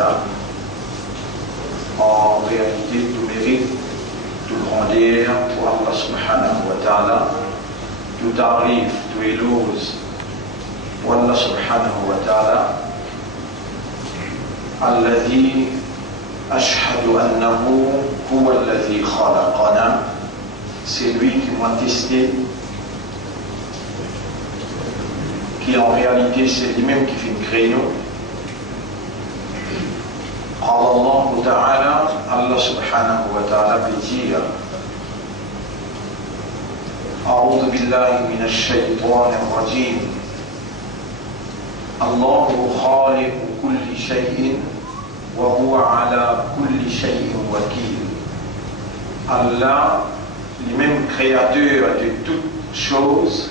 ta'ala. En réalité, tout mérite, tout grandeur pour Allah subhanahu wa ta'ala. Tout arrive, tout éloge pour Allah subhanahu wa ta'ala. Alladhi ashhadu annahu huwa alladhi khalaqana. C'est lui qui m'a testé, qui en réalité c'est lui-même qui fait créer nous. قال الله تعالى الله سبحانه وتعالى بيجي أعوذ بالله من الشيطان الرجيم الله خالق كل شيء وهو على كل شيء وكيل. Allah, le même créateur de toutes choses,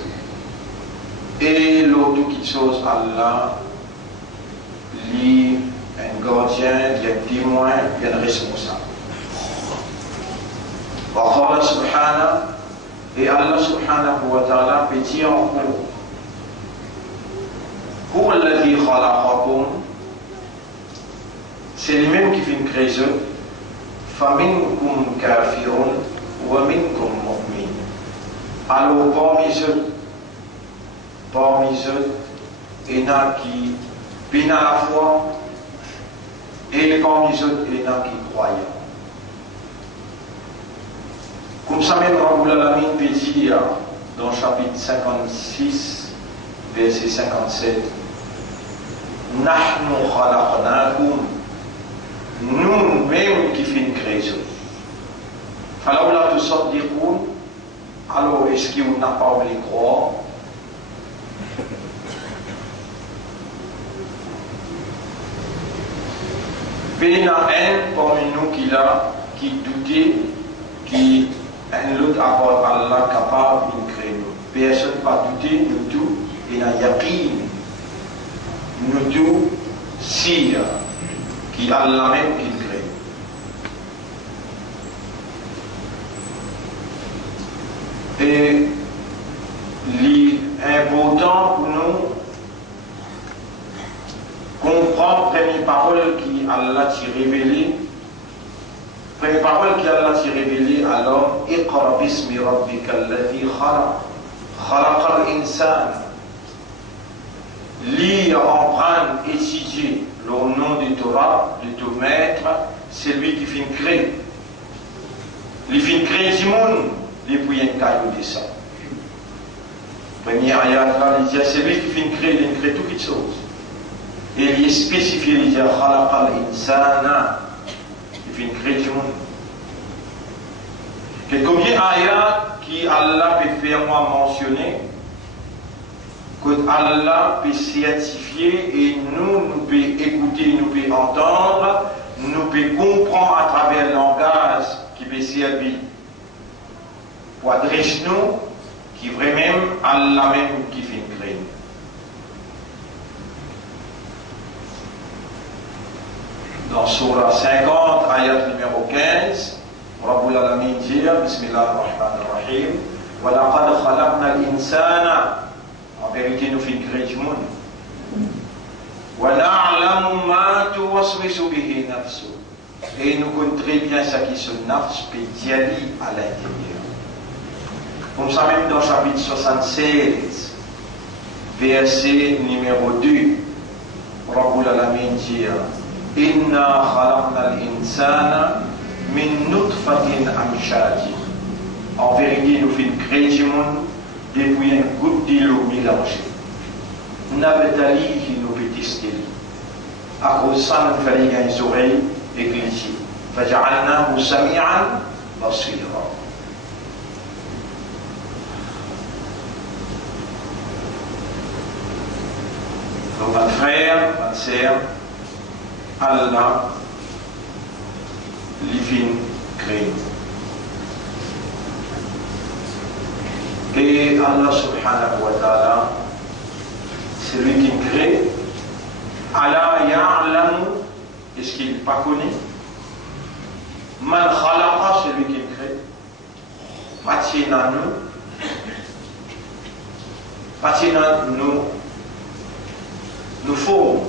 et l'autre toute chose, Allah, lui, un gardien, il y a un témoin, il y a un responsable. Allah subhanahu, et Allah subhanahu wa ta'ala peut dire encore, Huwa alladhi khalaqakum, c'est lui-même qui fait une création, faminkum kafirun wa minkum mu'min. Alors parmi eux, il y en a qui pinent à la foi, et parmi eux, il y en a qui croient. Comme ça même Rabbul Alamin peut dire dans le chapitre 56, verset 57, Nahnu khalaqnakum, nous-mêmes qui faisons une création. Alors là, tout ça dit alors est-ce qu'on n'a pas voulu croire? Il y en a un parmi nous qui doutait, qui un autre apport Allah capable de créer nous. Personne n'a pas douté, nous tous, il y a yaqin. Nous tous, si, qui Allah même qui crée. Et l'important pour nous, comprendre la première parole qui Allah t'a révélée. Première parole qui Allah t'a révélée à l'homme, Iqra bismi rabbika alladhi khalaq, khalaqa al-insan. Lire, apprendre, étudier le nom du Torah, de ton maître, c'est lui qui fait créer. Il fait créer du monde, depuis un caillou de ça. Première ayat là, il dit, c'est lui qui fait créer, il crée toutes les choses. Et il est spécifié, il dit, khalaqa al-insana, il fait créer du monde. Que combien d'ayats qui Allah peut faire moi mentionner, que Allah peut certifier et nous pouvons écouter, nous pouvons entendre, nous pouvons comprendre à travers le langage qui peut servir pour adresser nous, qui vraiment Allah même qui fait créer. Dans Surah 50, ayat numéro 15, Rabbul Alamin dit, Bismillah ar-Rahman ar-Rahim, wa laqad khalaqna al-insana. En vérité, nous faisons créer du monde. Et nous connaissons très bien ce qui se nafs pédiali à l'intérieur. Comme ça, même dans le chapitre 76, verset numéro 2, Rabbul Alamin dit Inna khalaqna al-insana min nutfatin amshadi. En vérité, nous faisons créer du monde depuis une goutte d'eau mélangée. N'avait-ali qui nous peut tester. À cause de ça, nous fallait gagner les oreilles et glisser. فَجَعَلْنَاهُ سَمِيعًا بَصِيرًا. Donc, mon frère, ma sœur, Allah, l'ivine crée. Et Allah subhanahu wa ta'ala, c'est lui qui crée. Allah ya'lamu, est-ce qu'il n'est pas connu? Man khalaqa, c'est lui qui crée. Patina nous faut,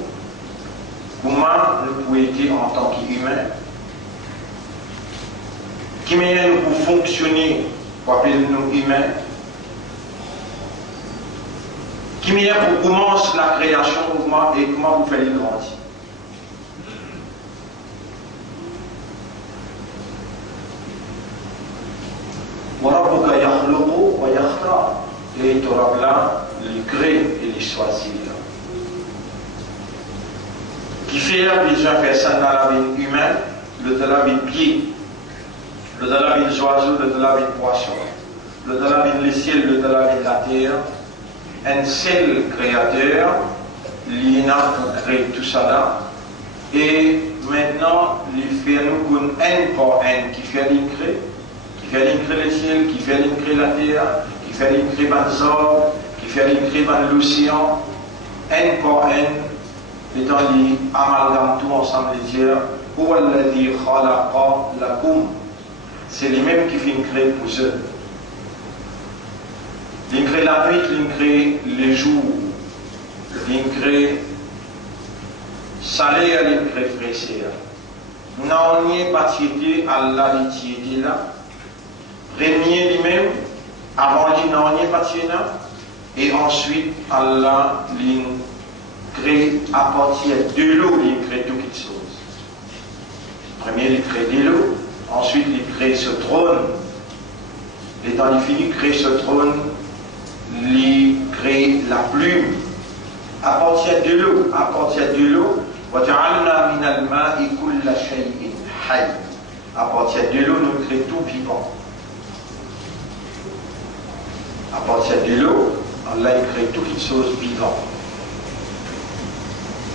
comme comment nous pouvons être en tant qu'humains, qui meilleur nous pouvons fonctionner pour appeler nous humains, qui meilleur pour commencer la création et comment vous faites grandir. وربك يخلق ويختار et tu auras là les créer et les choisir. Qui fait déjà faire ça dans la vie humaine, le de la vie pied, le de la vie oiseau, le de la vie poisson, le de la vie le ciel, le de la vie la terre, un seul créateur, l'INA pour créer tout ça là, et maintenant, il fait nous comme un par un qui fait l'incré, qui fait l'incré le ciel, qui fait l'incré la terre, qui fait l'incré les arbres, qui fait l'incré l'océan, un par un, étant dit, amalgame tout ensemble les dire, ou alladhi khalaqa lakum, c'est les mêmes qui viennent créer pour eux. Ils créent la nuit, ils créent les jours, ils créent salé, ils créent fraîcheur. Nous n'avons pas tiété, Allah les tiété là. Premier lui-même, avant lui n'avons pas tiété là. Et ensuite, Allah les crée à partir de l'eau, il crée toutes les choses. Premier, il crée de l'eau. Ensuite, il crée ce trône. Et dans il finit, il crée ce trône. Il crée la plume à partir de l'eau. À partir de l'eau, وَجَعَلْنَا مِنَ الْمَاءِ كُلَّ شَيْءٍ حَيٍّ. À partir de l'eau, nous créons tout vivant. À partir de l'eau, Allah crée toutes les choses vivantes.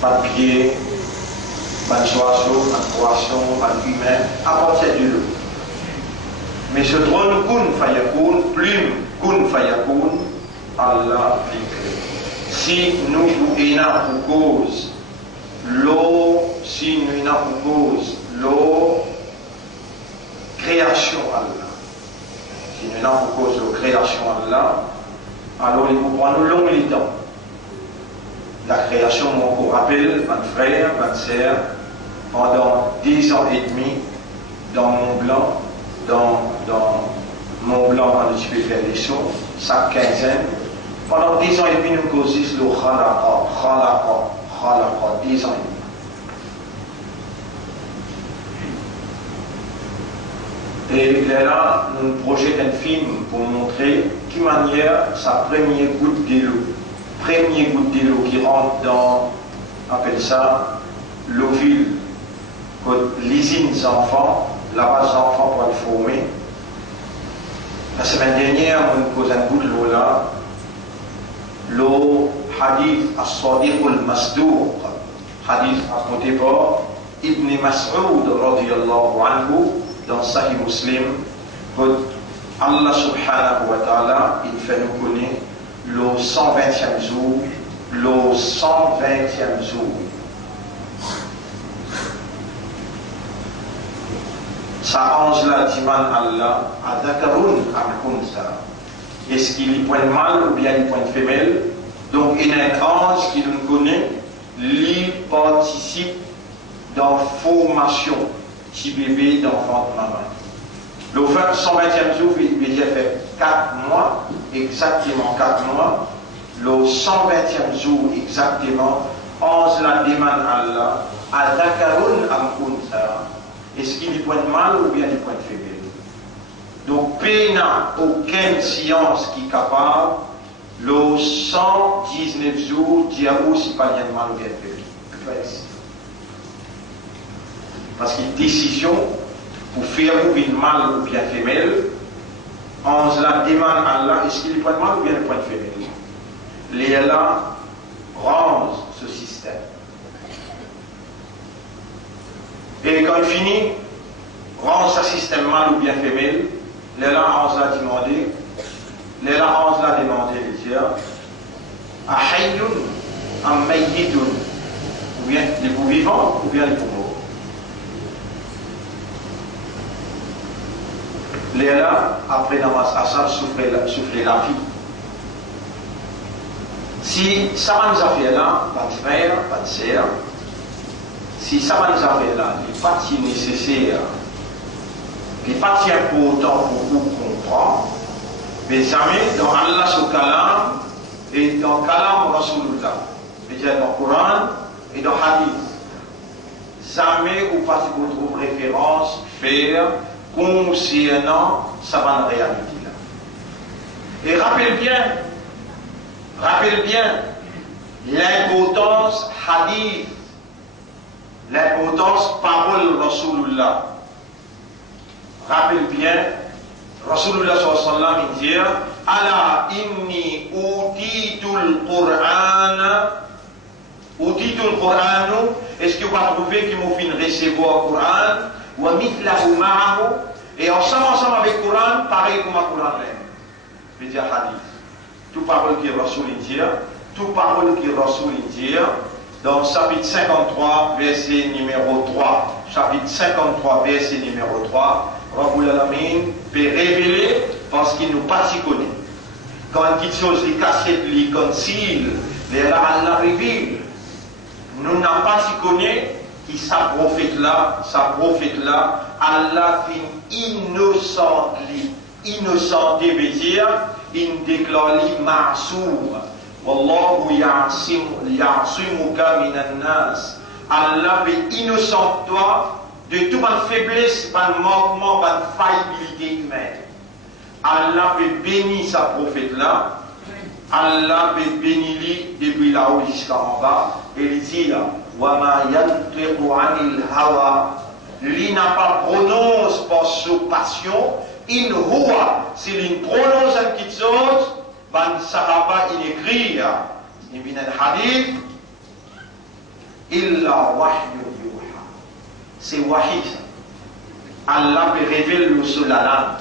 Pas de pied, pas de oiseau, pas de poisson, pas d'humain, à partir de l'eau. Mais ce trône, kun fayakoun, plume, kun fayakoun, Allah l'écrit. Si nous avons pour cause l'eau, si nous avons pour cause l'eau, création Allah. Si nous avons pour cause la création Allah, alors il faut prendre long temps. La création, on vous rappelle, mon frère, ma sœur, pendant 10 ans et demi, dans Mont-Blanc, dans Mont-Blanc, quand je vais faire des choses, chaque quinzaine, pendant 10 ans et demi, nous causons le khalaqa, 10 ans et demi. Et là, nous projetons un film pour montrer qui manière sa première goutte de l'eau. Premier goutte de l'eau qui rentre dans, on appelle ça, l'ovule, l'usine des enfants, la base des enfants pour être formés. La semaine dernière, on pose un bout de l'eau là, l'eau hadith as-sadiq al-masdouq, hadith rapporté par Ibn Mas'ud radiyallahu anhu dans Sahih Muslim, Allah subhanahu wa ta'ala, il fait nous connaître le 120e jour, le 120e jour. Ça ange là, dit Allah, Adakarun Amkunsa. Est-ce qu'il y point mâle ou bien il point femelle? Donc, il y a un ange qui nous connaît, il participe dans la formation petit bébé d'enfant de maman. Le 120e jour, il a fait 4 mois, exactement 4 mois. Le 120e jour, exactement, ange la demande à Allah, Adakarun Amkunsa. Est-ce qu'il y point de mal ou bien il point de faible? Donc, il n'y a aucune science qui est capable, le 119 jours, dire si pas il y a de mal ou bien de faible. Parce qu'il y a une décision pour faire ou bien mal ou bien femelle, on se la demande à Allah, est-ce qu'il y a point de mal ou bien il point de faible? Les Allah range ce système. Et quand il finit, range ce système mal ou bien femelle, les là, on se l'a demandé, les dire, Ahayyun, Ammayyidun, ou bien les pour vivants, ou bien les pour morts. Les là, après Namas Assad, souffler la vie. Si ça va nous a fait là, pas de frère, pas de sœur, si ça va nous appeler là, il n'est pas si nécessaire, il n'est pas si important pour vous comprendre, mais jamais dans Allah sur Kalam et dans Kalam Rasulullah, c'est-à-dire dans le Coran et dans le Hadith. Jamais ou pas si vous trouvez référence faire concernant sa bonne réalité là. Et rappelez bien l'importance hadith, l'importance parole Rasulullah. Rappelez bien, Rasulullah sallallahu alayhi wa sallam dit Ala inni utitul Qur'an, est-ce que vous avez trouvé qu'il m'a fait recevoir le Qur'an, wa mithlahu ma'ahu, et ensemble avec le Qur'an, pareil comme le Qur'an même. Je veux dire hadith. Tout parole qui est Rasul dit, tout parole qui est Rasul dit, dans le chapitre 53, verset numéro 3, chapitre 53, verset numéro 3, Rabbul Alamin peut révéler parce qu'il nous pas s'y connaît. Quand une petite chose, les casquettes, les conceals, les Allah révèle. Nous n'avons pas s'y connaît qui sa prophète là, Allah fait innocent, innocenté veut dire, il déclare li ma'soum. Wallahu ya'simuka minan nas. Allah fait innocent toi de toute ma faiblesse, pas de manquement, pas de faillibilité humaine. Allah peut bénir sa prophète là, Allah peut bénir lui depuis là-haut jusqu'en bas, et il dit wa ma yantiqu anil hawa, lui n'a pas prononce par sa passion, in huwa, s'il une prononce une petite chose, ban sahaba il écrit, il vient un hadith, illa wahyu yuha, c'est wahi, Allah peut révéler le sur la langue.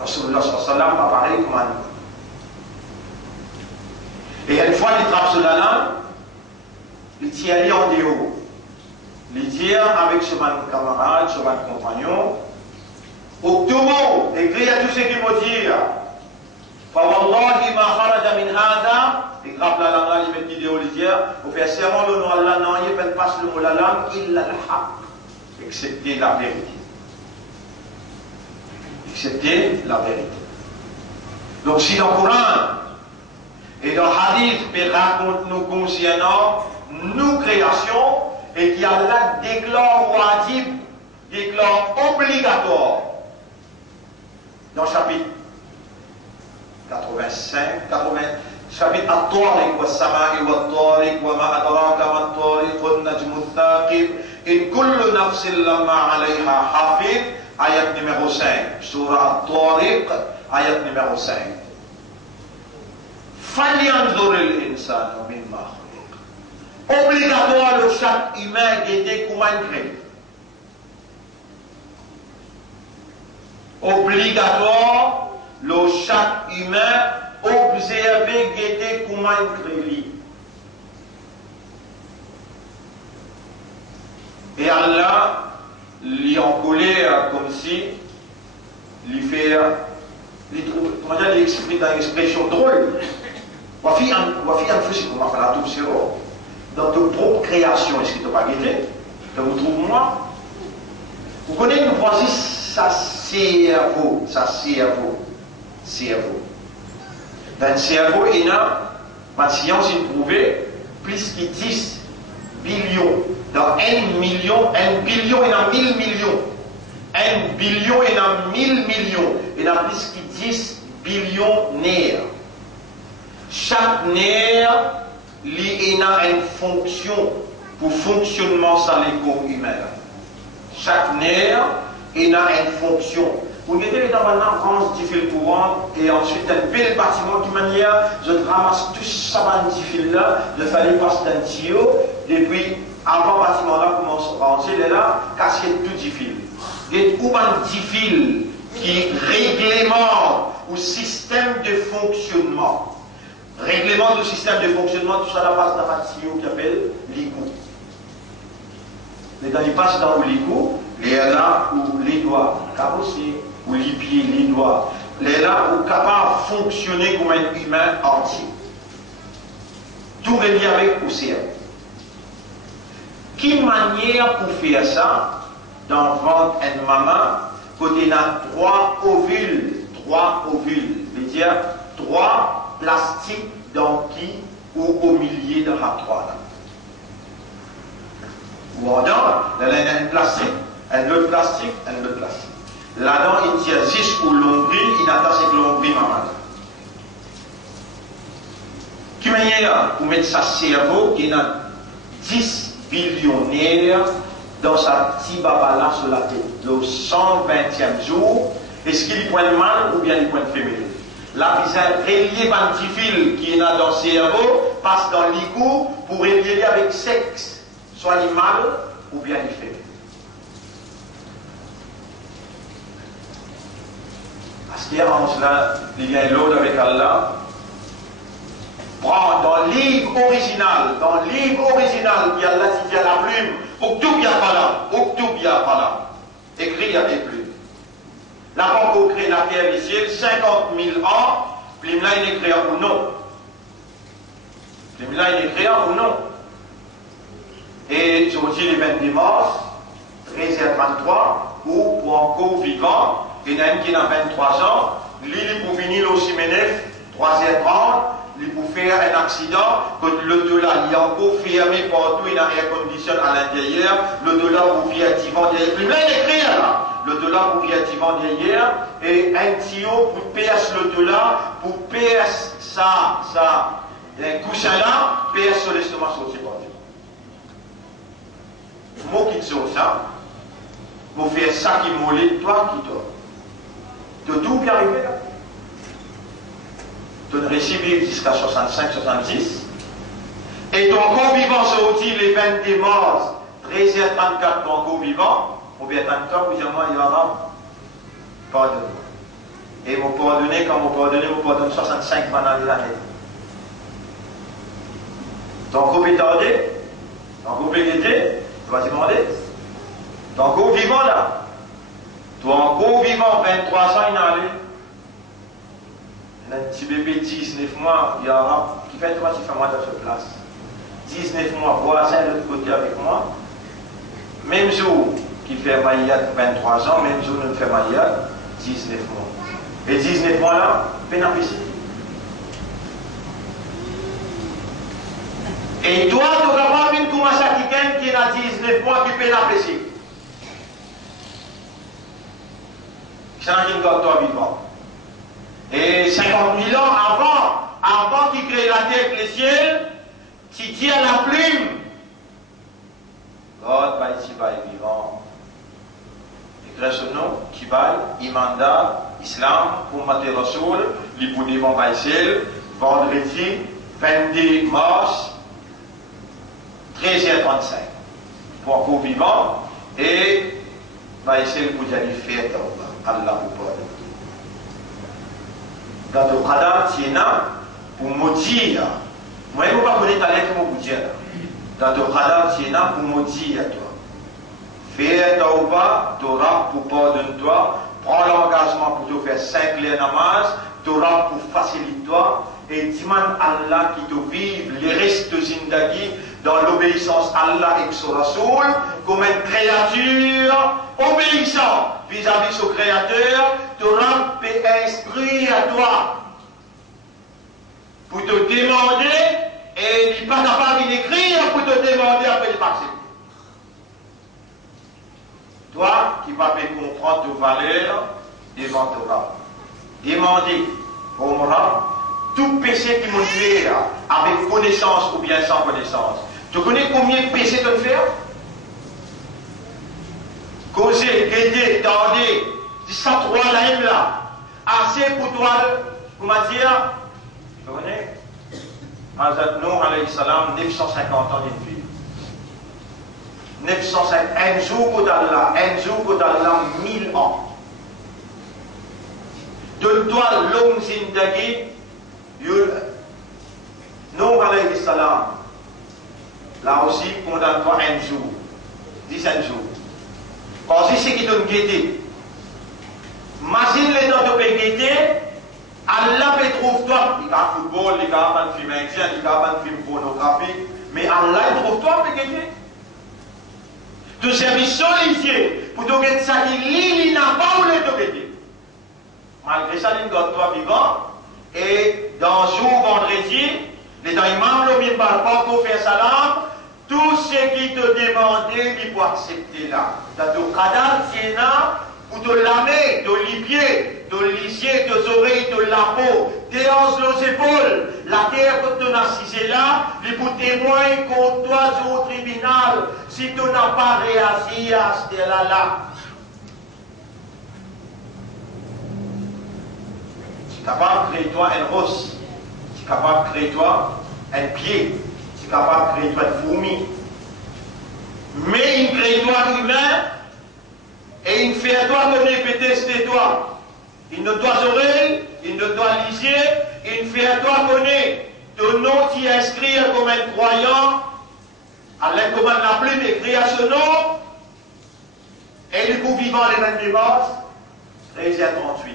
Rasulullah sallallahu alayhi wa sallam a parlé comme un homme. Et une fois il trappe sur la langue, il tient allé en dehors. Il dit avec ce camarade, ce compagnon, Octobre, écrit à tout ce qu'il veut dire. Fawallahi ma kharaja min hada, il trappe la langue, il met l'idée au lisière, il fait serment le nom Allah, non, il ne passe le mot la langue, illa al-haq, excepté la vérité. Excepté la vérité. Donc si dans le Coran et dans le Hadith, il raconte nous concernant nos créations et qui Allah déclare wajib, déclare obligatoire. Dans le chapitre 85, chapitre At-Tariq wa Sama'i wa At-Tariq wa ma adraka ma At-Tariq wa Najmu Thaqib, in kullu nafsin lamma alayha hafid. Ayat numéro 5, Surah At-Tariq, ayat numéro 5. Falyanzur al-insanu mimma khuliq. Obligatoire le chaque humain d'aider comment il crée. Obligatoire le chaque humain observer d'aider comment il crée. Et Allah lui en colère comme si lui fait comment dire, l'exprimer dans une expression drôle. Wafi un fou, c'est comment faire la tout zéro. Dans ta propre création, est-ce que tu n'as pas guetté? Tu vous trouves moi? Vous connaissez, nous pensons ça cerveau, cerveau. Dans le cerveau, il y a, ma science a prouvé, plus que 10 billions. Dans 1 million, 1 billion, il y a 1000 millions. 1 billion, il y a 1000 millions. Il y a plus que 10 billions nerfs. Chaque nerf, il a une fonction pour fonctionnement sans les corps humains. Chaque nerf, il a une fonction. Vous mettez dans maintenant France du fil courant et ensuite un bel bâtiment de manière, je ramasse tout ça dans fil là, je fallait passer d'un tuyau, depuis avant le bâtiment là commence à rentrer, il est là, casser tout du fil. Il y a un petit fil qui réglemente au système de fonctionnement. Règlement du système de fonctionnement, tout ça la passe dans un tuyau qui appelle l'égout. Mais quand il passe dans l'égout, il est là où les doigts cabossés, ou les pieds, les doigts, il est là où capable de fonctionner comme un humain entier. Tout relié avec le cerveau. Quelle manière pour faire ça? Dans le ventre et maman, côté il y a 3 ovules. 3 ovules. C'est-à-dire 3 plastiques dans qui ou au milieu de la 3 là. Ou en dedans, il y a un plastique, un autre plastique, un autre plastique. Là-dedans, il tient 6 pour l'ombril, il attache avec l'ombril maman. Qui manière pour mettre sa cerveau qui a 10 billionnaires dans sa petite babala sur la tête, le 120e jour, est-ce qu'il pointe mal ou bien il pointe féminin? La visage relié par un petit fil qui est dans le cerveau, passe dans l'égout pour relier avec sexe, soit l'animal ou bien il féminin. Parce qu'il y a en cela, il y a l'autre avec Allah. Prends dans le livre original, qui a Allah dit à la plume, Octobre Yapala, Octobre Yapala, écrit avec plume. La banque crée la terre du ciel, 50 000 ans, plume là il est créé ou non. Plume là il est créé ou non. Et je vous dis les 20 dimanches, 13h33, ou pour encore vivant, il y en a un qui a 23 ans, l'île pour finir au Simenef, 3h30, il pour faire un accident, que le dollar il est encore fermé partout, il a air condition à l'intérieur, le dollar pour pied activant derrière. Puis là, il écrit là, le dollar pour pied activant derrière, et un tuyau pour percer le dollar, pour percer ça, un coussin là, percer sur l'estomac sur le parti. Moi qui te sors ça, pour faire ça qui molle, toi qui dors. De tout bien arrivé là. Tu as réussi jusqu'à 65-70. Et ton corps vivant sorti les 20 mars, 13h34, ton corps vivant, ou bien 34, plusieurs mois, il y aura pardonne. Et vous pardonnez, quand vous pardonnez 65 pendant l'année. Ton corps est tardé, ton corps est guetté, tu vas te demander. Ton corps vivant là, ton corps vivant, 23 ans, il est allé. Un petit bébé 19 mois, il y aura, qui fait toi, tu fais moi dans cette place. 19 mois, voisin de l'autre côté avec moi. Même jour qui fait maillade 23 ans, même jour nous fait maillade 19 mois. Et 19 mois là, pénapécie. Et toi, tu n'auras pas vu commencer à quelqu'un qui a 19 mois qui pénapécie. C'est un qui est toi vivant. Et 50 000 ans avant qu'il crée la terre et le ciel, tu dis à la plume, God va ici, va vivant. Et grâce au nom, qui va, Imanda, Islam, pour Maté Rassoul, l'Ipoudi van Baïsel, vendredi 22 mars, 13h35. Pour un coup vivant, et Baïsel pour dire fête, Allah vous parle. Dans le Qadar, tu es là pour maudire. Moi, je ne vais pas connaître ta lettre pour vous dire. Dans le Qadar, tu es là pour maudire toi. Fais Tauba, Torah pour pardonner toi. Prends l'engagement pour te faire 5 les namaz. Torah pour faciliter toi. Et demande Allah qui te vive les restes de Zindagi dans l'obéissance à Allah et son Rasoul comme une créature obéissante vis-à-vis son Créateur. Torah peut instruire à toi pour te demander et il n'est pas capable d'écrire pour te demander après le passé. Toi qui vas comprendre tes valeurs devant Torah. Demandez au Mora tout péché qui me fait avec connaissance ou bien sans connaissance. Tu connais combien de péchés tu peux faire? Causer, guetter, tarder, ça trois là, assez pour toi, comment dire, tu connais? Hazrat Nour alayhi salam, 950 ans de vie. 950, un jour d'Allah, 1000 ans. Donne-toi l'homme zindagi, Nour alayhi salam, là aussi, condamne-toi un jour, 10 jours. Parce que c'est qui donne guetter. Imagine les temps de guetter, Allah peut trouver toi, il y a un football, il y a un film indien, il y a un film pornographique, mais Allah trouve toi pour guetter. Tu service sollicité pour te gagner ça qui lit, il n'a pas voulu te gagner. Malgré ça, il garde toi vivant. Et dans le jour vendredi, les imams l'ont par rapport pour faire salam, tout ce qui te demandait, il faut accepter là. Dans ton cadavre, c'est là, pour te lamer, te lipier, te lissier, tes oreilles, te la peau, tes hanches, les épaules, la terre que tu as assisé là, il faut témoigner contre toi au tribunal, si tu n'as pas réagi à ce là. Tu es capable de créer toi un rose, tu es capable de créer toi un pied, tu es capable de créer toi une fourmi. Mais il crée toi humain, et il fait toi donner péter toi. Il ne doit oreilles, il ne doit liser, il fait à toi connaître ton nom qui inscrit comme un croyant, à l'aide comme la plume écrit à ce nom, et du coup vivant les 22 mars, 13 à 38.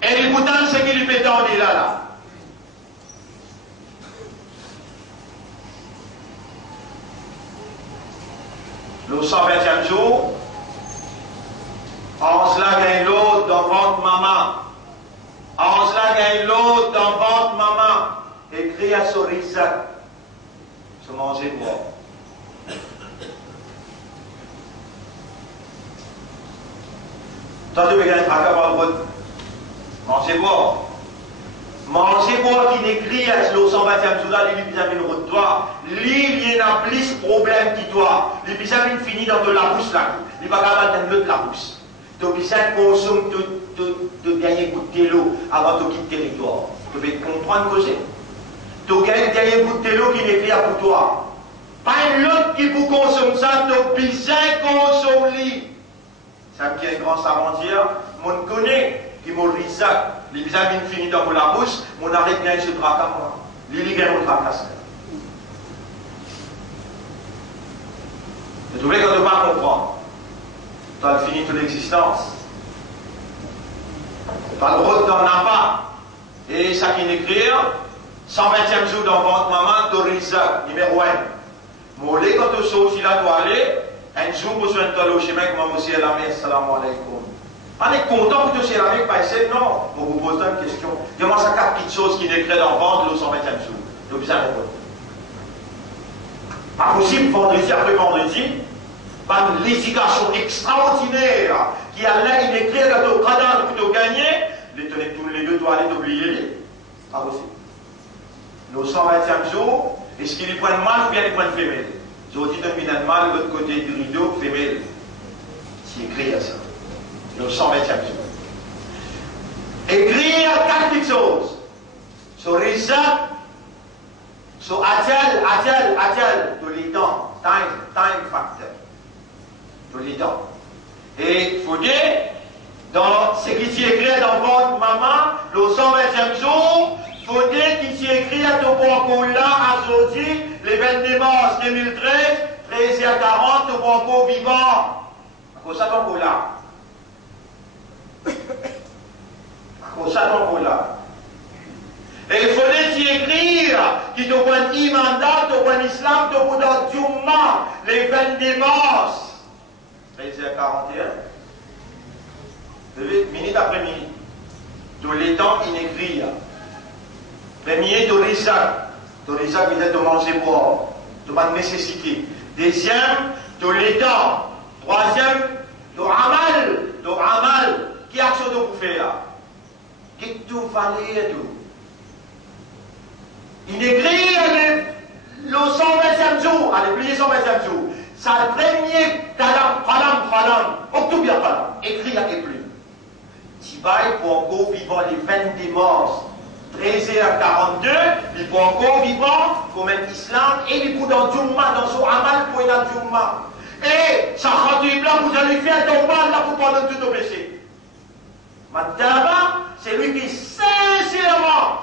Et du coup, tant ce qui lui fait tendre là. Le 120e jour, on se la gagne l'autre dans votre maman. On se la gagne l'autre dans votre maman. Écrit à Sorisa. Se manger boire. Toi, tu veux gagner à par le manger boire. Manger boire qui n'écrit à le 120e jour là, il lui a mis le route de toi. Il y a plus de problème que toi. Il y a fini dans de la bouche là. Il va garder dans l'autre la bouche. Tu as besoin de consommer de gagner goûter l'eau avant de quitter le territoire. Tu veux comprendre que c'est. Tu as gagné goûter l'eau qui n'est clair pour toi. Pas un autre qui peut consommer ça, tu as besoin de consommer. Ça qui est un grand savant dire, mon connaît, qui m'a dit ça. Les bisages viennent finir dans la bouche, mon arrête bien ce drac à moi. Les gagne mon tracasse. Tu trouvez qu'on ne peut pas comprendre. Tu as fini toute l'existence. Tu as le droit d'en avoir pas. Et ça qui n'écrit, 120e jour dans votre maman, Torisa, numéro 1. Molé quand tu sautes, il a doit aller, un jour, vous êtes allé au chemin, comme vous êtes à la messe, salam alaikum. On est content que tu sois à la messe, parce que non, on vous pose une question. Dis-moi ça 4 petites choses qui n'écrit dans le ventre, le 120e jour. Tu as besoin de répondre. Pas possible, vendredi après vendredi. Par une législation extraordinaire qui a l'air inécrit dans ton cadavre pour te gagner, les tenez tous les deux, tu aller t'oublier. Pas possible. Le 120e jour, est-ce qu'il est point de mâle ou bien les points de femelle? J'ai dit de de mâle, de l'autre côté du rideau, femelle. C'est écrit à ça. Le 120e jour. Écrire 4 petites choses. Sur Rizak, sur Adjal, de l'étang, time factor. Tous les temps. Et il faut dire, dans ce qui est écrit dans votre maman, le 120e jour, il faut dire qu'il s'est écrit à ton bon là, à aujourd'hui, les 22 mars 2013, 13 à 40, ton bon vivant. À cause de ça, ton là. À cause de ça, ton là. Et il faut dire écrire qu'il te voit imandat, te voit islam, te voit dans Djouma, les 22 mars. 13h41, minute après minute, de l'étang inécrit. Premier, de Rizak veut dire de manger boire, de ma nécessité. Deuxième, de l'étang. Troisième, de amal, qui action de vous faire? Qui tout valait tout? Inécrit le 120e jour, allez, pliez 120e jour. Ça le premier, Talam, octobre Talam, écrit à quel plus. Tibaï pour encore vivant les 22 mars, 13h42, il pour encore vivant comme un islam, et il pour dans Djouma, dans son amal pour une Djouma. Et ça rendu blanc, vous allez faire ton mal là pour pardonner tout au péché. Maintenant, c'est lui qui sincèrement,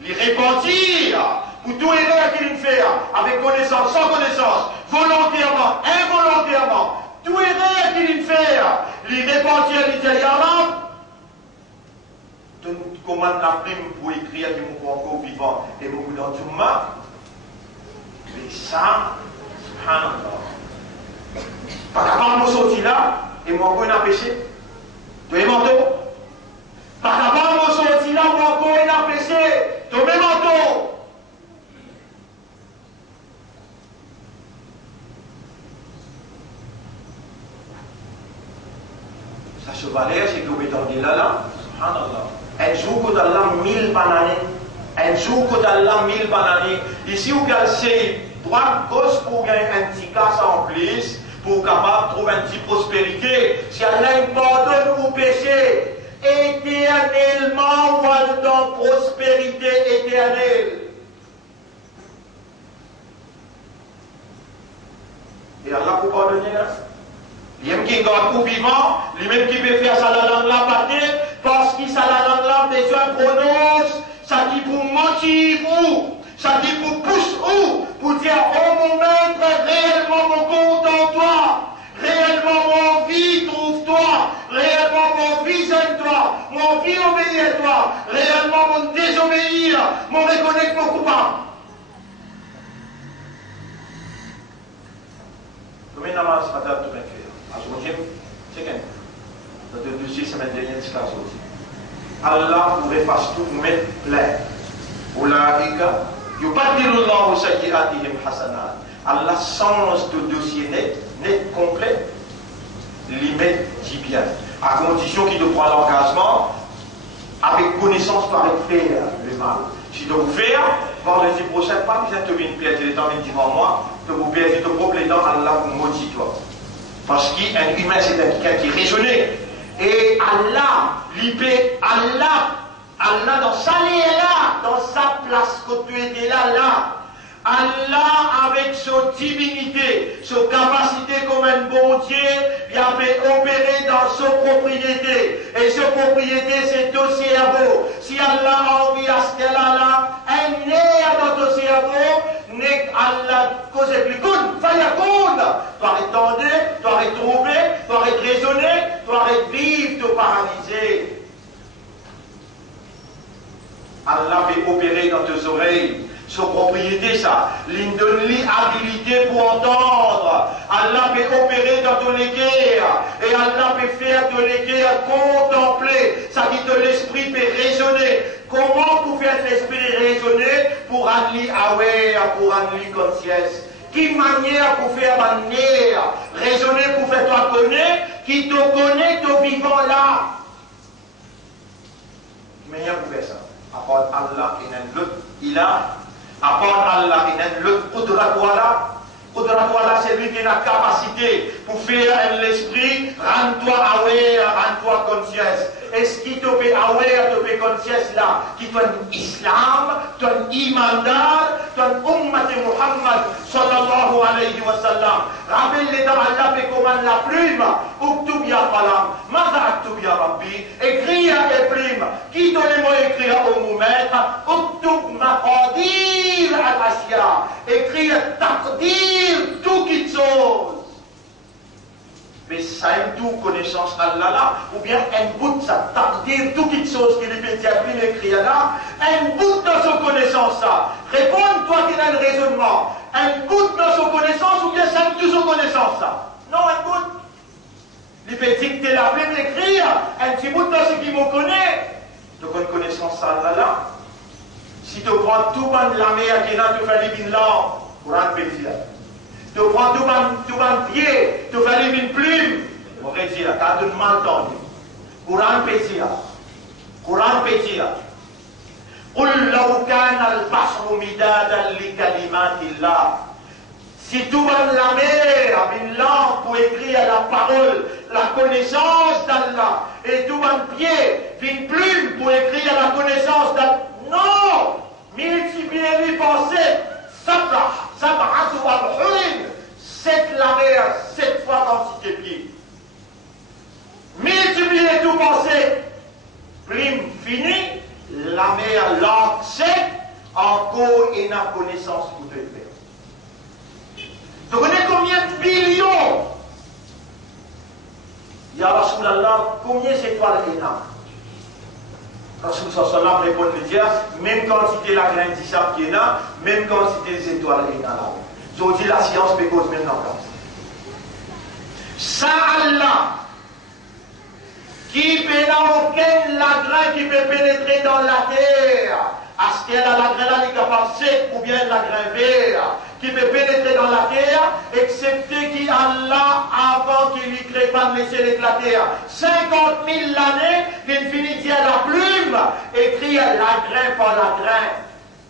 il repentir pour tout erreur qu'il fait, avec connaissance, sans connaissance, volontairement, involontairement, tout erreur qu'il fait, il repentir, il dit, Yallah, commande la prime pour écrire que mon encore vivant et mon dans Djouma. Mais ça, subhanallah, Pas capable de sortir là, et moi, on a péché. Tu es manteau. Pas capable de sortir là, moi, on a péché. Tu es manteau. Ça se valait, c'est que vous mettez là, subhanallah. Un jour que d'Allah 1000 bananes. Un jour que d'Allah 1000 bananes. Ici, vous avez droite, gauche pour gagner un petit casse en plus, pour capable de trouver une petite prospérité. Si Allah pardonne vos péchés, éternellement, ou dans prospérité éternelle. Et Allah vous pardonne là. Il qui garde pour vivant, lui-même qui peut faire ça la langue là battre, parce que ça la langue là besoin prononce, ça qui vous motive ou, ça qui vous pousse ou, pour dire, oh mon maître, réellement mon compte en toi, réellement mon vie trouve-toi, réellement mon vie j'aime-toi, mon vie obéit à toi, réellement mon désobéir, mon reconnaître mon coupable. Combien de namaz matin tu peux faire? C'est qu'un notre dossier semaine dernière de classe aussi. Allah vous efface tout, vous met plein. Oulaïka, yubadilullahu sayyi'atihim hasanat. Allah change ton dossier net, complet, limite dit bien. À condition qu'il te prend l'engagement, avec connaissance, tu arrêtes faire le mal. Si tu veux faire, vendredi prochain, pas besoin de te venir perdre le temps, devant moi, de vous perdre ton propre temps, Allah vous motive toi. Parce qu'un humain, c'est quelqu'un qui est raisonné. Et Allah, Allah dans sa là, dans sa place que tu étais là, Allah avec son divinité, son capacité comme un bon Dieu, il avait opéré dans sa propriété. Et sa propriété, c'est ton cerveau. Si Allah a envie à ce qu'elle a là, un nerf dans ton cerveau, n'est Allah cause plus cool, ça y a cool. Tu arrêtes tendre, tu arrêtes trouver, tu arrêtes raisonner, tu arrêtes vivre, tu paralysé. Allah veut opérer dans tes oreilles. Sa propriété, ça. Il donne l'habilité pour entendre. Allah peut opérer dans ton équerre. Et Allah peut faire ton équerre contempler. Ça dit que l'esprit peut raisonner. Comment pour faire l'esprit raisonner? Pour aller aware, pour aller conscience. Quelle manière pour faire manière? Raisonner pour faire toi connaître. Qui te connaît, ton vivant là. Mais il y a pour faire ça. À part Allah, il y a un autre. Il a. À part Allah, il y a l'autre Qudratwala, c'est lui qui a la capacité pour faire l'esprit, rends-toi aware, rends-toi conscience. Est-ce qu'il te fait aware, te fait conscience là, qui te islam, ton imandar, ton ummat Muhammad, sallallahu alayhi wa sallam. Rappelle-les dans Allah, fait comment la plume, uktub ya qalam, maza uktub ya rabbi, écris à tes plumes, qui te les mots écrire au maître, uktub maqadir al-asya, écris taqdir, tout qui chose. Mais ça aime tout connaissance Allah là, ou bien un bout de ça, taqdir, tout qui chose qui lui fait dire, écrit là, un bout de son connaissance ça. Réponds-toi qui a le raisonnement. Un bout de son connaissance, ou bien ça aime tout son connaissance ça. Non, un bout. Il fait dicter la plume, écrire, un petit bout de ce qui me connaît. Tu connais connaissance ça là. Si tu prends tout le monde la mer qui est là, tu fais les là, pour un plaisir. Tu prends tout un pied, tu fais une plume. On va dire, tu as tout mal entendu. Courant pétir. Courant pétir. قل لو كان البحر مدادا لكلمات الله. Si tu vas la mer, une langue pour écrire la parole, la connaissance d'Allah, et tu vas un pied, une plume pour écrire la connaissance d'Allah. Non! Multipliez-lui par 7. Sab'atu al-hurin. 7 la mer, 7 fois quantité de pieds. Multipliez tout par 7. Plume finie, la mer langue 7, encore et la connaissance pour te faire. Tu connais combien de billions? Ya Rasulallah, combien d'étoiles il y a? Rasul sallallahu répond de dire, même quantité la graine d'Issam qui est là, même quantité des étoiles il y a là. Je dis la science peut cause maintenant. Ça Allah, qui n'a aucun lagrin qui peut pénétrer dans la terre. Est-ce qu'elle a la graine là, capable sec ou bien la graine vert qui peut pénétrer dans la terre, excepté qui Allah, avant qu'il lui crée pas de laisser la terre. 50 000 l'année, il finit de dire la plume, écrit la grain par la grain.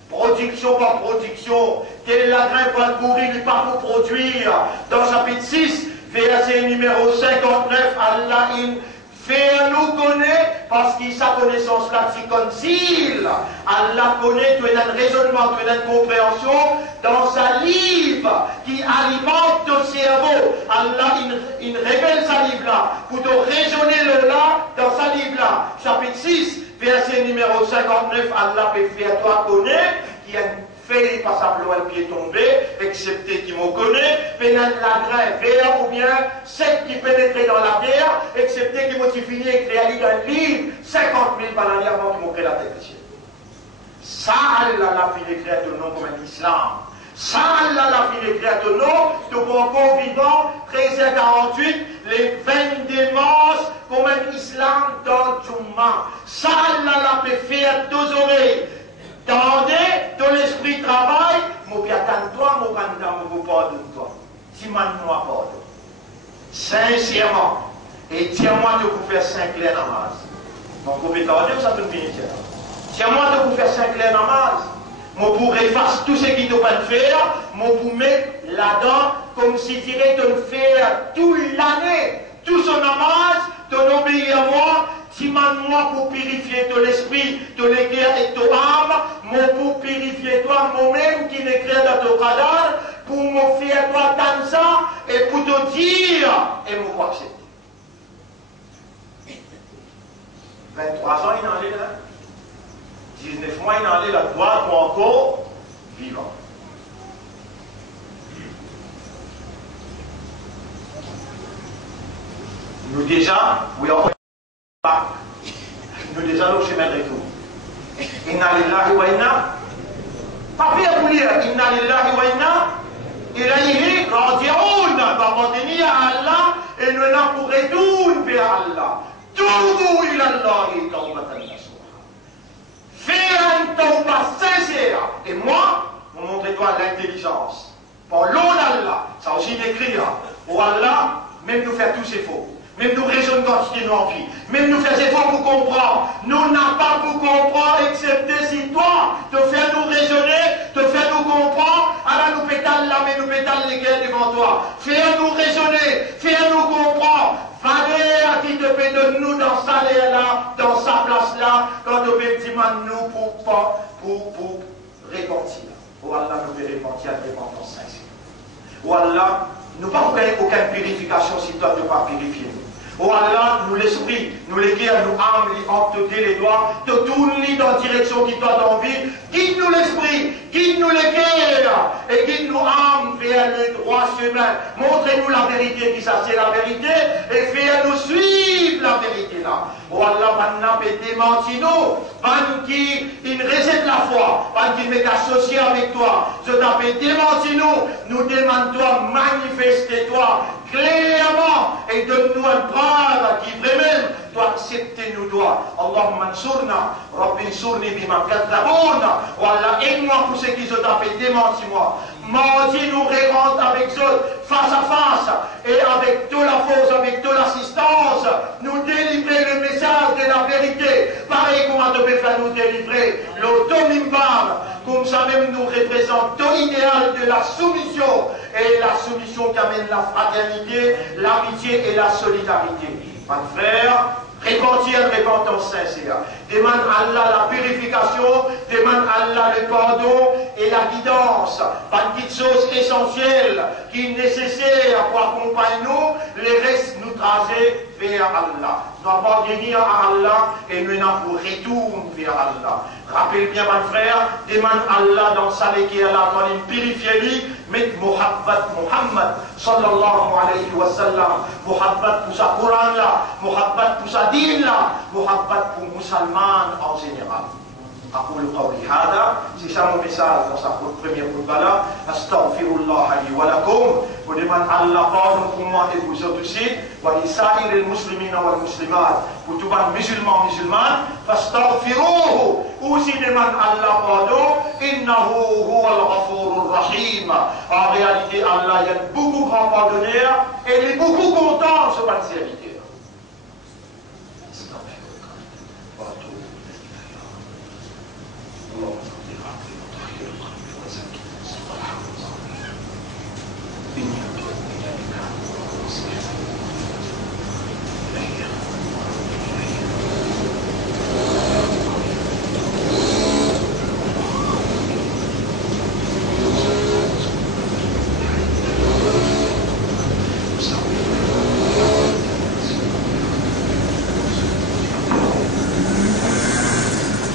Production par production. Quel est la grain pour courir, lui pas pour produire. Dans chapitre 6, verset numéro 59, Allah fait nous connaître parce qu'il sa connaissance là qui concile. Allah connaît, tu as un raisonnement, tu as une compréhension dans sa livre qui alimente ton cerveau. Allah il révèle sa livre là pour te raisonner le là dans sa livre là. Chapitre 6, verset numéro 59, Allah peut faire toi connaître qui a fait pas simplement le pied tombé, excepté qui m'en connaît, pénal la grain vert ou bien sec qui pénétrait dans la terre, excepté qui m'ont fini et créé dans un livre, 50 000 bananes avant qu'ils m'ont créé la tête du ciel. Ça, Allah l'a fait écrire de nom comme un islam. Ça, Allah l'a fait écrire de nom, de bon encore vivant, 13h48, les 20 démences comme un islam dans le Jumma. Ça, Allah l'a fait faire deux oreilles. Tendez, ton l'esprit travaille, mon bien toi, mon candidat, mon pardonne-toi. Si maintenant pardon. Sincèrement, et tiens-moi de vous faire 5 clés namaz. Donc, vous pouvez tarder, ça peut finir. Tiens-moi de vous faire 5 clés namaz. Moi, pour effacer tout ce qu'il ne doit pas faire, moi, pour mettre là-dedans, comme si tu irais te faire toute l'année, tout son namaz, ton obéir à moi. Si moi pour purifier ton esprit, ton éclair et ton âme, moi pour purifier toi, moi-même qui l'éclaire dans ton cadavre, pour me faire toi comme ça, et pour te dire, et me voir accepter. 23 ans, il en est là. 19 mois, il en est là, droit ou encore vivant. Nous déjà, oui, nous déjà nous chemin de retour. Inna lillahi wa inna. Pas bien pour lire. Inna lillahi wa inna. Ilayhi raji'un. Va revenir à Allah et nous n'en pour retour vers Allah. Tubu ila Allah tawbatan nasuha. Fais un tawbah sincère. Et moi, vous montrez-toi l'intelligence. Par l'eau d'Allah. Ça aussi écrit. Pour Allah, même nous faire tous ces faux. Même nous raisonnons quand nous en vie. Même nous faisons efforts pour comprendre. Nous n'avons pas pour comprendre, excepté si toi, te faire nous raisonner, te faire nous comprendre. Alors nous pétales là, mais nous pétales les guerres devant toi. Faire nous raisonner, faire nous comprendre. Valère qui te fait de nous dans sa l'air là, dans sa place là, quand tu peux dire nous pour répentir. Oh Allah nous fait répentir à repentance sincère. Oh Allah, nous n'avons pas aucune purification si toi tu ne pas purifier. Oh Allah, nous l'esprit, nous les guerres, nous âmes, les amputés, les doigts, te tourne-les dans la direction qui t'a envie. Guide-nous l'esprit, guide-nous les guerres, et guide-nous âmes vers le droit chemin. Montrez-nous la vérité, qui ça c'est la vérité, et fais-nous suivre la vérité là. Oh Allah, maintenant, démentis-nous, qui il réserve la foi, qui m'est associé avec toi. Je t'appelle démentis-nous, nous demandons-toi, manifeste-toi clairement et donne-nous un preuve qui vraiment doit accepter nous doit. Allahumma ansurna, Rabbi ansurni bima kadzabouna. Wallah, aide-moi pour ceux qui ont fait, démentis-moi. Menti nous rentre avec eux face à face et avec toute la force, avec toute l'assistance, nous délivrer le message de la vérité. Pareil comme on devait faire nous délivrer l'automimbar, comme ça même nous représente l'idéal de la soumission et la soumission qui amène la fraternité, l'amitié et la solidarité. Mon frère, repentir, repentance sincère. Demande à Allah la purification, demande à Allah le pardon et la guidance. Pas de petites choses essentielles qui est nécessaire pour accompagner nous, les restes nous tracer vers Allah. Nous avons venir à Allah et maintenant vous retourne vers Allah. Rappelle bien, mon frère, demande à Allah dans sa qui est là, quand il purifie lui, met Muhammad, sallallahu alayhi wa sallam, Muhammad pour sa Coran là, Muhammad pour sa dîne là, Muhammad pour musulman en général. أقول قولي هذا c'est ça mon message dans sa première khutbah là astaghfirullah li wa lakum je demande Allah pardon pour moi et vous autres aussi wa li sa'ir al muslimina wal muslimat pour tous les musulmans musulmanes fastaghfiruhu aussi demande Allah pardon innahu huwal ghafurur rahim en réalité Allah il est beaucoup grand pardonneur et il est beaucoup content ce bon serviteur.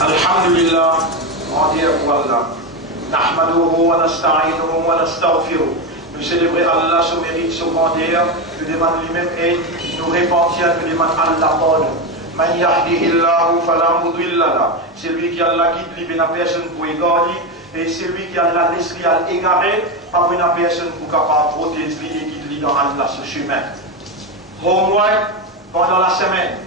Alhamdulillah, on dit pour Allah. Nahmaduhu wa nasta'inuhu wa nastaghfiruh. Nous célébrons Allah, son mérite, son grandeur. Nous demandons lui-même aide. Nous repentir, nous demandons Allah pardon. Man yahdihillahu fala mudilla lahu. C'est lui qui a la guide, lui, une personne pour égarer. Et c'est lui qui a la laisse à égarer. Pas une personne pour capable protéger et guider dans Allah ce chemin. Homework pendant la semaine.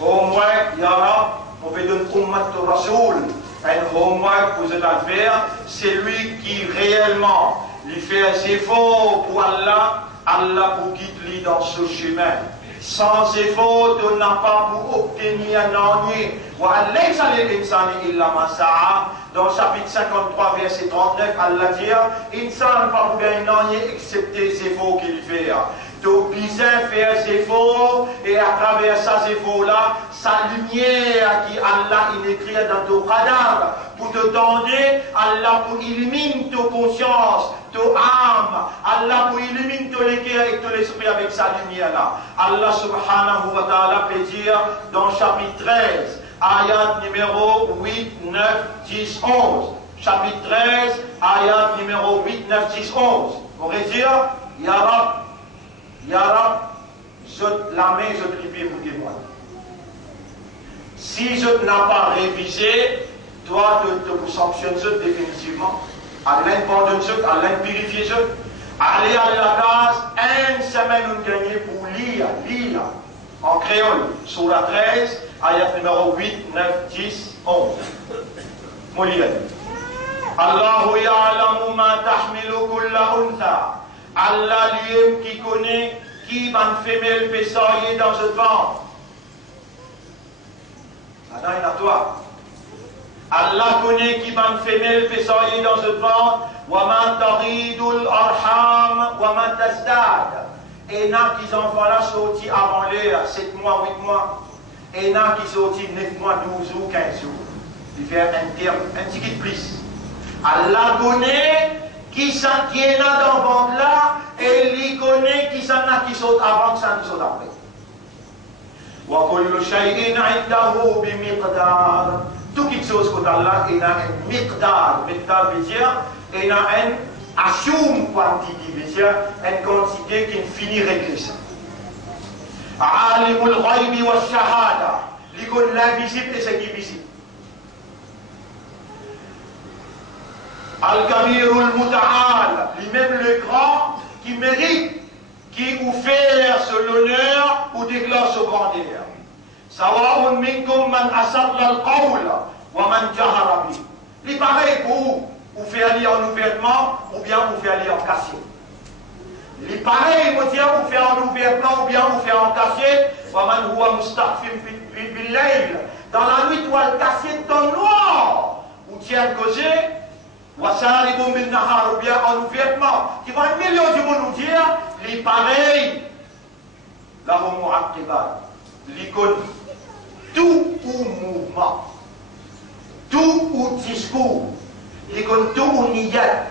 Homework, ya Rab. On fait d'un ummat de Rasoul, un homework pour cet affaire, c'est lui qui réellement lui fait ses efforts pour Allah, Allah pour guider dans ce chemin. Sans effort, on n'a pas pour obtenir un ennui. Dans le chapitre 53, verset 39, Allah dit, Insan pas pour gagner un ennui excepté ses efforts qu'il fait. Donc, bien faire ses efforts et à travers ces efforts-là, sa lumière qui Allah il écrit dans ton cadavre pour te donner, Allah pour illuminer ta conscience, ta âme, Allah pour illuminer ton cœur et ton esprit avec sa lumière-là. Allah subhanahu wa ta'ala peut dire dans le chapitre 13, ayat numéro 8, 9, 10, 11. Chapitre 13, ayat numéro 8, 9, 10, 11. On va dire, Ya Rab, la main, je te l'ai pour témoin. Si je n'ai pas révisé, toi, te sanctionnes définitivement. Allah pardonne, Allah purifie. Allez à la case, une semaine, nous gagnons pour lire, en créole, sur la 13, ayat numéro 8, 9, 10, 11. Mon livre. Allahu ya'lamu ma tahmilu kulla untha. Allah lui-même qui connaît qui m'a femelle peut sortir dans ce ventre. Maintenant, il y a toi. Allah connaît qui m'a femelle peut sortir dans ce ventre. Wa man taridul arham wa man tazdad. Et n'a qui enfants là sorti avant l'heure, 7 mois, 8 mois. Et n'a qui sorti 9 mois, 12 ou 15 jours. Il fait un petit peu plus. Allah connaît qui est là dans le ventre là, et il connaît qui s'en a qui saute avant que ça ne saute après. Wa kullu shay'in 'indahu bi miqdar. Tout quelque chose que Allah il a un miqdar. Miqdar veut dire il a un assume quantité, veut dire une quantité qui finit régler ça. Alimul ghaybi wa shahada. Il connaît l'invisible et ce qui est visible. Al-Kabirul Muta'al, lui-même le grand qui mérite, qui ou fait l'honneur ou déclare ce grandeur. Sawa'un minkum man asarra al-qawl wa man jahara bi. Il est pareil pour vous faire lire en ouvertement ou bien vous faire lire en caché. Il est pareil pour dire vous faire en ouvertement ou bien vous faire en caché. Wa man huwa mustaqfim bil layl. Dans la nuit où elle caché dans le noir, ou tient causé. Wasaribu min nahar, ou bien en ouvertement, qui va un million de monde nous dire, les pareils, la homo activat, l'icône, tout ou mouvement, tout ou discours, l'icône tout ou niyat,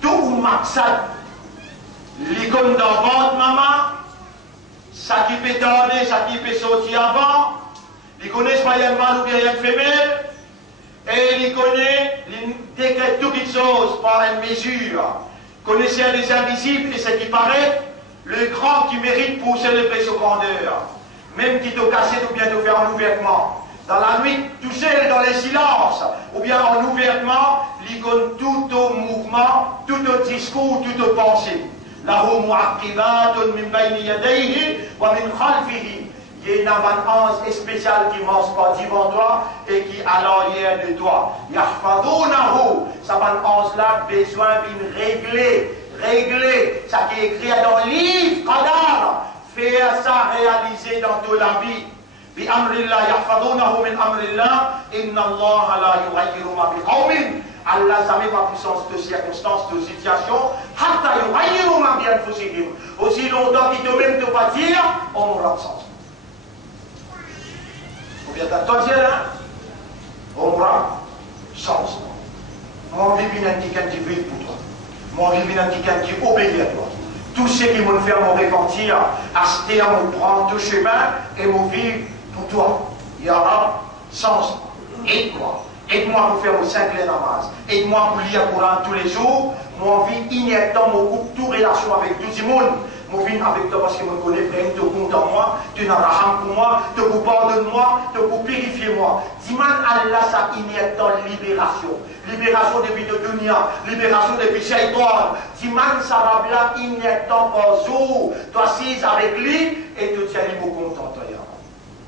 tout ou maksad, l'icône dans votre maman, ça qui peut donner, ça qui peut sortir avant, l'icône est moyennement ou bien une femelle, et il connaît, il décrète toutes les choses par une mesure. Connaissez les invisibles et ce qui paraît, le grand qui mérite pour célébrer ce grandeur. Même qui te casse ou bien te faire un ouvertement. dans la nuit, touché dans les silences, ou bien en ouvertement, l'icône tout au mouvement, tout au discours, tout au pensée. Lahu mu'aqibatun min bayni yadayhi wa min khalfihi. Il y a un ange spécial qui mange pas devant toi et qui à l'arrière de toi. Yahfadunahu, ça va ange-là besoin d'une régler, ça qui est écrit dans le livre, Qadar, faire ça réaliser dans toute la vie. Bi amrillah yahfadunahu min amrillah, inna Allah la yughayyiru ma bi qawmin. Allah jamais ma puissance de circonstances, de situation, hatta yughayyiru ma bi anfusihim. Aussi longtemps qu'il te même te pas dire, on aura absence. Ou bien t'as dit là, on aura sens. Mon vie vient quelqu'un qui vit pour toi. Mon vie vient quelqu'un qui obéit à toi. Tout ce qui me fait me repentir, acheter à me prendre tout chemin et me vivre pour toi. Il y aura sens. Aide-moi. Aide-moi pour faire mon 5 namaz. Aide-moi pour lire le Coran tous les jours. Mon vie inhérent, mon coupe toute relation avec tout le monde. Mon vie avec toi parce que je me connais, frère, te compte en moi, tu n'as rien pour moi, te pardonne-moi, te purifier moi. Dis-moi, Allah, ça inhérent libération. Libération depuis le dunya, libération depuis Shaitan. Dis-moi, ça va là inhérent par jour. Tu assises avec lui et tu tiens les mots contents,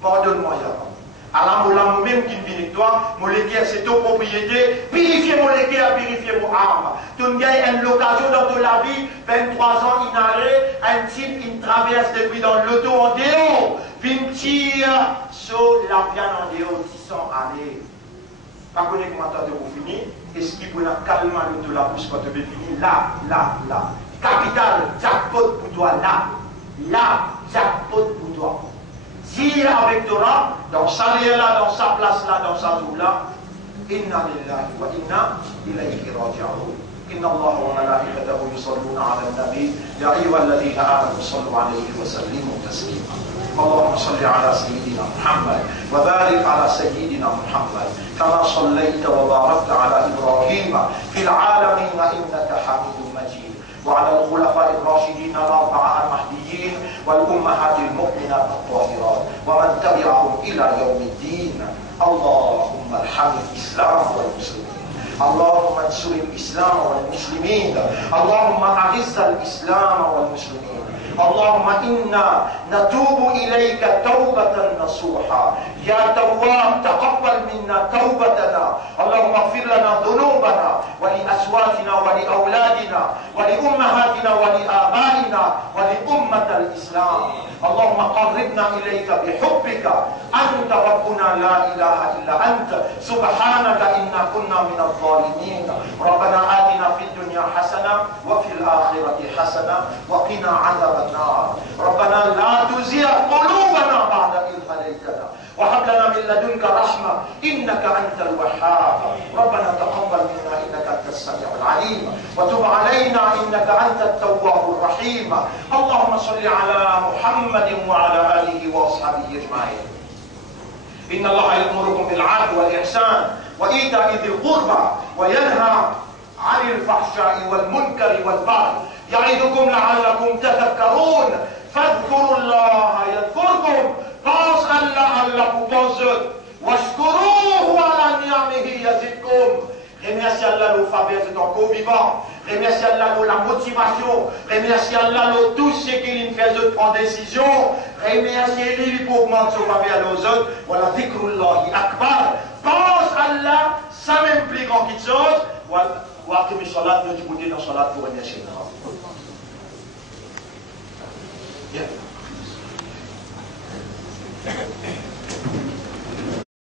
pardonne-moi, Yahweh. Alors, mon même qui vient avec toi, mon légué, c'est ta propriété. Purifiez mon légué, purifiez mon âme. Tu as une occasion dans toute la vie, 23 ans, inhalé, un type, il traverse depuis dans l'auto en dehors, puis il tire sur la viande en dehors, 600 années. Pas connaître comment tu as fini, est-ce qu'il peut calmer l'auto la bouche quand tu as fini? Là. Capital, jackpot pour toi, là, jackpot pour toi. Dis avec Torah, dans sa lieu là, dans sa place là, dans sa joue là, Inna lillahi wa inna ilayhi raji'un. Inna Allah wa malaikatahu yusalluna 'ala an-nabi ya ayyuhalladhina amanu sallu 'alayhi wa sallimu taslima. اللهم صل على سيدنا محمد وبارك على سيدنا محمد كما صليت وباركت على إبراهيم في العالمين إنك حميد مجيد وعلى الخلفاء الراشدين الأربعة المهديين والأمهات المؤمنات الطاهرات ومن تبعهم إلى يوم الدين. اللهم ارحم الإسلام والمسلمين. اللهم انصر الإسلام والمسلمين. اللهم أعز الإسلام والمسلمين. اللهم إنا نتوب إليك توبة نصوحا. يا تواب تقبل منا توبتنا. اللهم اغفر لنا ذنوبنا ولأزواجنا ولأولادنا ولأمهاتنا ولآبائنا ولأمة الإسلام. اللهم قربنا إليك بحبك. أنت ربنا لا إله إلا أنت. سبحانك إنا كنا من الظالمين. ربنا آتنا في الدنيا حسنة وفي الآخرة حسنة وقنا عذاب النار. ربنا لا تزغ قلوبنا بعد إذ هديتنا وهب لنا من لدنك رحمة إنك أنت الوهاب. ربنا تقبل منا إنك أنت السميع العليم وتب علينا إنك أنت التواب الرحيم. اللهم صل على محمد وعلى آله وأصحابه أجمعين. إن الله يأمركم بالعدل والإحسان وإيتاء ذي القربى وينهى عن الفحشاء والمنكر والبغي يعظكم لعلكم تذكرون. فاذكروا الله يذكركم. Pense Allah vous pense. Washkuruhu ala ni'amihi yazidkum. Remercie Allah le faveur de ton corps vivant. Remercie Allah la motivation. Remercie Allah tout ce qu'il fait de prendre décision. Remercie lui pour augmenter son faveur aux autres. Voilà dhikrullahi akbar. Pense Allah, ça même plus grand qu'il chose. Voilà que mes salades de côté dans salat pour remercier Allah. Bien.